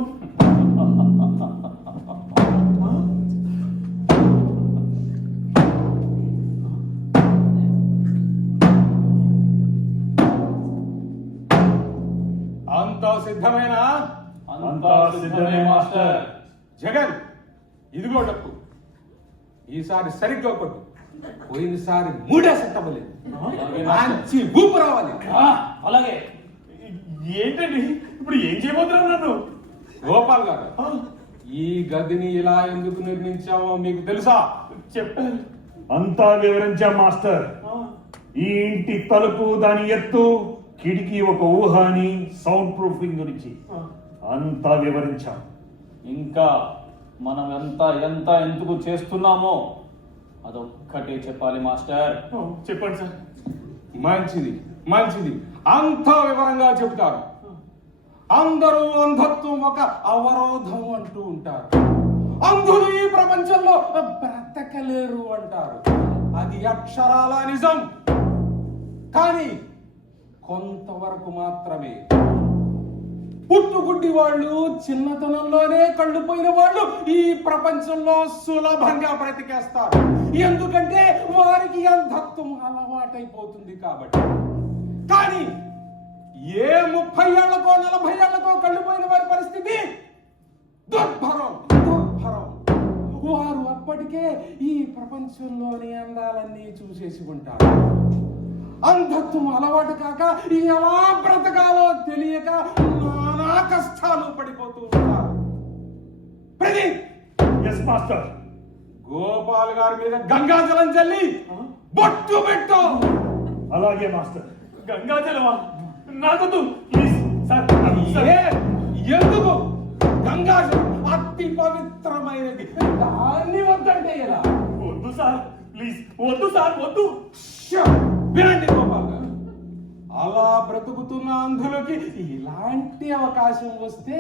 అంతా సిద్ధమేనా? అంతా సిద్ధమే మాస్టర్. జగన్, ఇదిగో డప్పు. ఈసారి సరిగ్గా కొట్టు. పోయినసారి మూడే సెట్ అవ్వలేదు. మంచి ఊపు రావాలి. అలాగే. ఏంటండి ఇప్పుడు ఏం చేయబోతున్నారు నన్ను? గోపాల్ గారు, ఈ గదిని ఇలా ఎందుకు నిర్మించామో మీకు తెలుసా? చెప్పారు. అంతా వివరించాం మాస్టర్. ఈ ఇంటి తలుపు, దాని ఎత్తు, కిటికీ ఒక ఊహ అని, సౌండ్ ప్రూఫింగ్ గురించి అంతా వివరించాం. ఇంకా మనం ఎంత ఎందుకు చేస్తున్నామో అదొక్కటే చెప్పాలి మాస్టర్. చెప్పండి సార్. మంచిది మంచిది, అంతా వివరంగా చెబుతారు. అందరూ అంధత్వం ఒక అవరోధం అంటూ ఉంటారు. అంధులు ఈ ప్రపంచంలో బ్రతకలేరు అంటారు. అది అక్షరాల నిజం. కానీ కొంతవరకు మాత్రమే. పుట్టుగుడ్డి వాళ్ళు, చిన్నతనంలోనే కళ్ళు పోయిన వాళ్ళు ఈ ప్రపంచంలో సులభంగా బ్రతికేస్తారు. ఎందుకంటే వారికి అంధత్వం అలవాటైపోతుంది కాబట్టి. కానీ ఏ 30 ఏళ్లకో 40 ఏళ్లకో కళ్ళు పోయిన వారి పరిస్థితి దుర్భరం. వారు అప్పటికే ఈ ప్రపంచంలోని అందాలన్నీ చూసేసి ఉంటారు. అంధత్వం అలవాటు కాక ఎలా బ్రతకాలో తెలియక నానా కష్టాలు పడిపోతూ ఉంటారు. Yes master. గోపాల్ గారి మీద గంగాజలం చల్లి బొట్టు పెట్టు. అలాగే మాస్టర్. గంగాజలమా? నాకొద్దు ప్లీజ్ సార్. ఎందుకు? గంగాజలం అతి పవిత్రమైనది. దాన్ని వద్దంటే ఎలా? వద్దు సార్ ప్లీజ్, వద్దు సార్, వద్దు. వినండి గోపాల్ గారు, అలా బ్రతుకుతున్న అంధులకి ఇలాంటి అవకాశం వస్తే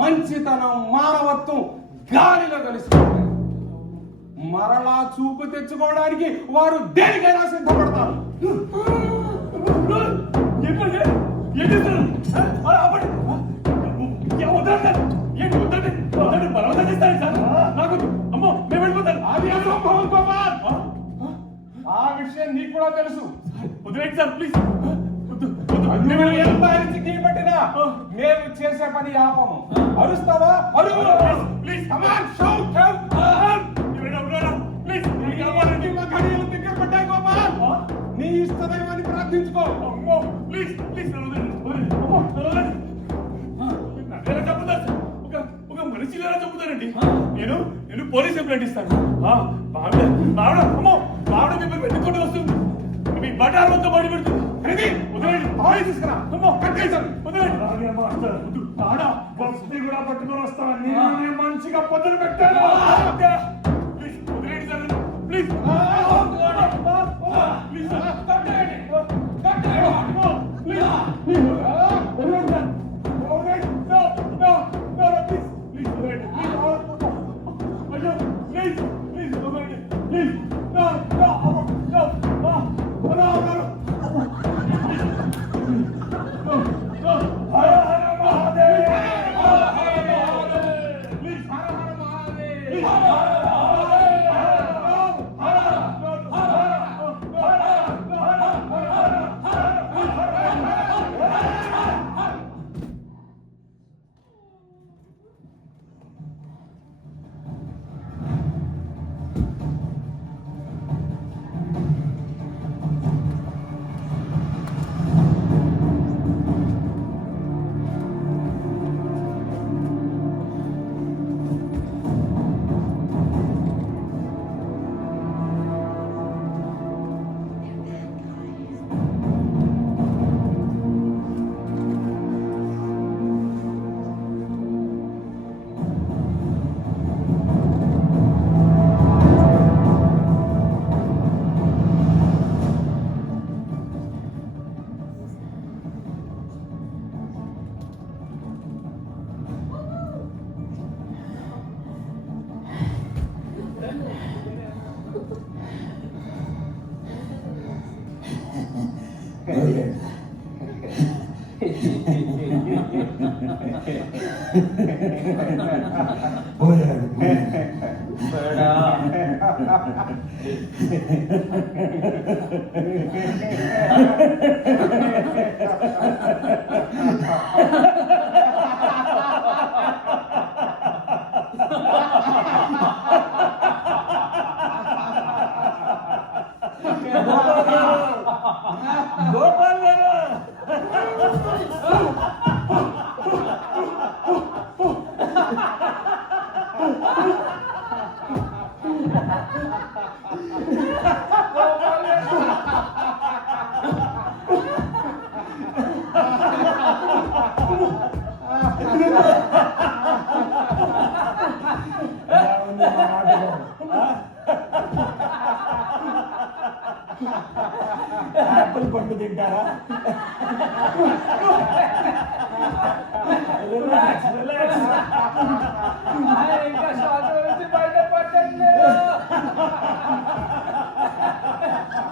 మంచితనం, మానవత్వం గాలిలో కలిసిపోతాయి. మరలా చూపు తెచ్చుకోవడానికి వారు దేనికైనా సిద్ధపడతారు. ఆ విషయం నీకు కూడా తెలుసు. వదిలేండి సార్ ప్లీజ్. ఎంత అరిచి పట్టినా మేము చేసే పని ఆపము. అరుస్తావా? అరుగు ప్లీజ్. Come on shout. గడియలు దగ్గర పడ్డాయి గోపాల్. నీ ఇష్టదైవాన్ని ప్రార్థించుకో. ప్లీజ్ ప్లీజ్ ఒక మనిషి ఎలా చెప్పుతానండి? నేను పోలీస్ కంప్లైంట్ ఇస్తాను. ఆవిడ మిమ్మల్ని వెతుక్కుంటూ వస్తుంది. మీ బటార్ మొత్తం బడి పెడుతుంది. తీసుకురా. బస్తి కూడా పట్టుకొని వస్తాను. మంచిగా పొద్దున పెట్టాను. ప్లీజ్ వదిలేండి సార్. ప్లీజ్ ప్లీజ్ పోయాడు. బడా. గోపాల్ గారు యాపిల్ పండు తింటారా? Relax relax. ఇంకా షాక్ నుంచి బయటపడండి.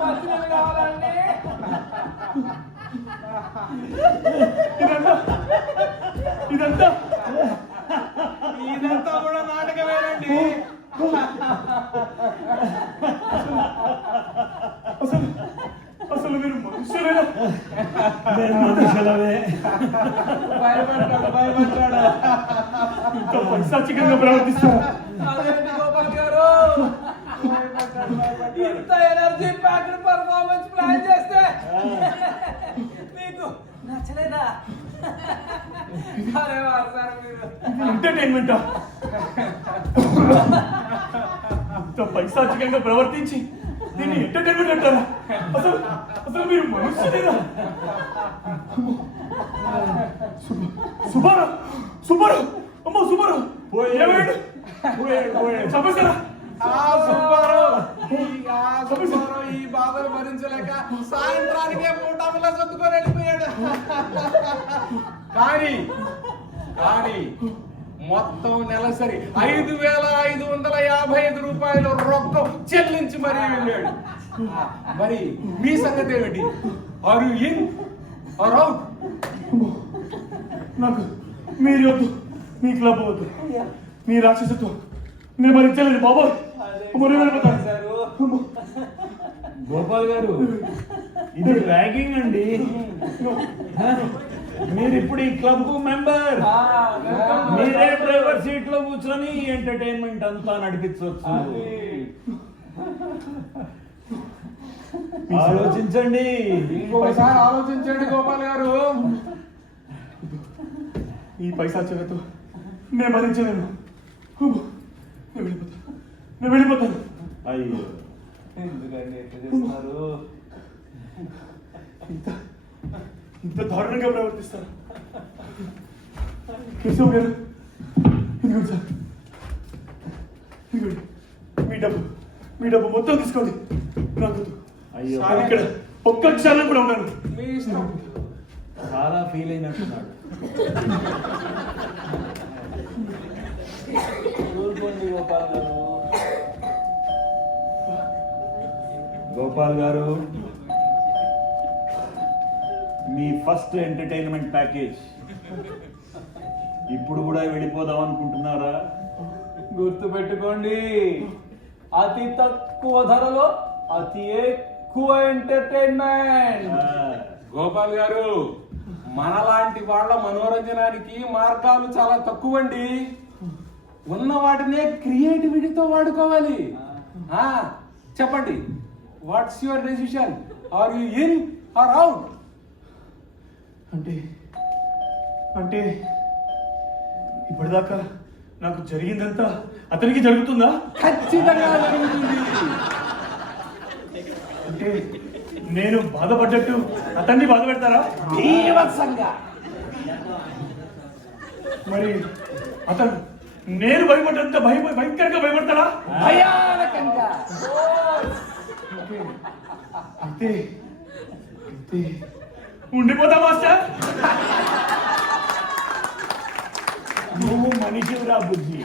మంచినీళ్ళు కావాలండి. ఇదంతా ఇదంతా కూడా నాటకమేనండి. అసలు మీరు మనుషులేనా? మేము మనుషులమే. భయపడ్డాడు. ఇంత పైశాచికంగా ప్రవర్తిస్తారా? అదేంటి గోపాల్ గారు, ఇంత ఎనర్జీ ప్యాక్డ్ పర్ఫార్మెన్స్ ప్లాన్ చేస్తే మీకు నచ్చలేదా? అరే వారు సార్ మీరు ఎంటర్టైన్మెంటా? ఇంత పైశాచికంగా ప్రవర్తించి దీన్ని ఎంటర్టైన్మెంట్ అంటారా? అసలు అసలు మీరు మనుషులేనా? సుబ్బారావు సుబ్బారావు అమ్మో సుబ్బారావు ఏమైంది? చంపేశారా? సుబ్బారావు ఈ బాధలు భరించలేక సాయంత్రానికే పూటములా సర్దుకొని వెళ్ళిపోయాడు. కానీ మొత్తం నెలసరి 5,555 రూపాయలు రొక్కం చెల్లించి మరీ వెళ్ళాడు. మరి మీ సంగతి ఏమిటి? Are you in or out? నాకు మీరు వద్దు, మీ క్లబ్ వద్దు, మీ రాక్షసత్వం నేను భరించలేదు బాబోయ్. గోపాల్ గారు ఇది ర్యాగింగ్ అండి. మీరు ఇప్పుడు ఈ క్లబ్ కు మెంబర్. మీరే డ్రైవర్ సీట్ లో కూర్చొని ఎంటర్టైన్మెంట్ అంతా నడిపించవచ్చు. ఆలోచించండి. ఇంకొకసారి ఆలోచించండి గోపాల్ గారు. ఈ పైశాచ్యతతో నేను భరించలేను. నేను వెళ్ళిపోతాను. అయ్యో ఎందుకండి ఎట్లా చేస్తున్నారు? ఇంత దారుణంగా ప్రవర్తిస్తారు. కేశవ్ గారు ఇదిగోండి సార్, ఇదిగోండి మీ డబ్బు మొత్తం తీసుకోండి. నాకు అయ్యో ఇక్కడ ఒక్క క్షణం కూడా ఉన్నాను. మీ ఇష్టం. చాలా ఫీల్ అయినట్టున్నాడు. ఊరుకోండి గోపాల్ గారు. గోపాల్ గారు మీ ఫస్ట్ ఎంటర్టైన్మెంట్ ప్యాకేజ్ ఇప్పుడు కూడా వెళ్ళిపోదాం అనుకుంటున్నారా? గుర్తు పెట్టుకోండి, అతి తక్కువ ధరలో అతి ఎక్కువ ఎంటర్టైన్మెంట్. గోపాల్ గారు మనలాంటి వాళ్ళ మనోరంజనానికి మార్గాలు చాలా తక్కువండి. ఉన్న వాటినే క్రియేటివిటీతో వాడుకోవాలి. చెప్పండి, what's your decision? Are you in or out? అంటే ఇప్పటిదాకా నాకు జరిగిందంతా అతనికి జరుగుతుందా? ఖచ్చితంగా జరుగుతుంది. అంటే నేను బాధపడ్డట్టు అతన్ని బాధ పెడతారా? బీభత్సంగా. మరి అతను నేను భయపడ్డంత భయంకరంగా భయపడతారా? భయానకంగా. అయితే ఉండిపోతా మాస్టర్. నువ్వు మనిషిరా బుద్ధి.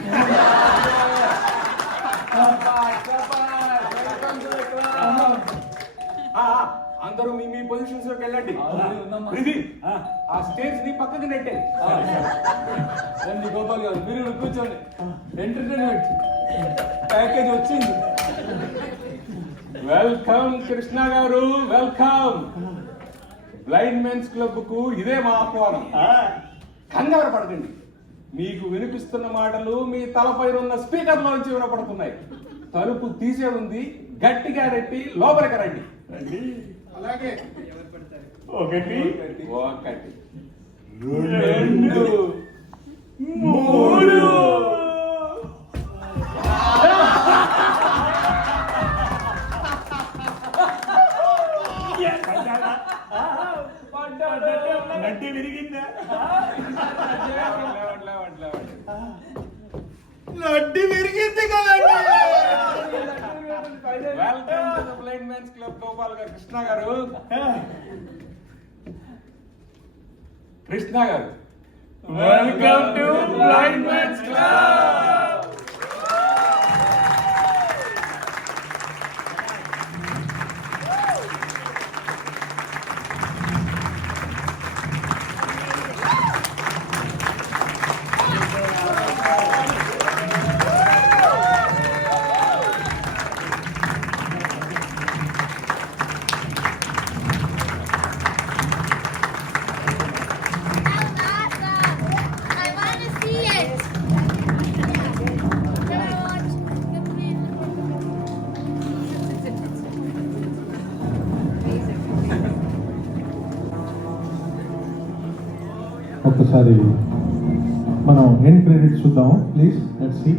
అందరూ మీ మీ పొజిషన్స్ లోకి వెళ్ళండి. ఉందమ్మా. ఇది, ఆ స్టేజ్ ని పక్కకి నెట్టే. రండి గోపాల్ గారు, మీరు కూడా కూర్చోండి. ఎంటర్టైన్మెంట్ ప్యాకేజ్ వచ్చింది. Welcome Krishna garu, welcome. Blind men's club కు ఇదే మా ఆహ్వానం. కంగారు పడకండి, మీకు వినిపిస్తున్న మాటలు మీ తలపై ఉన్న స్పీకర్ లోంచి వినపడుతున్నాయి. తలుపు తీసే ఉంది, గట్టిగా రెట్టి లోపలికి రండి. అలాగే ఒకటి ఒకటి, రెండు మూడు. నడ్డి విరిగిందా? నడ్డి విరిగింది కదండి. Welcome to the blind men's club Gopal garu. Krishna garu, Krishna garu, welcome to blind men's club. I want to see it. Can I watch the plane? ఒక్కసారి మనం ఎండ్ క్రెడిట్స్ చూద్దాం ప్లీజ్. Let's see.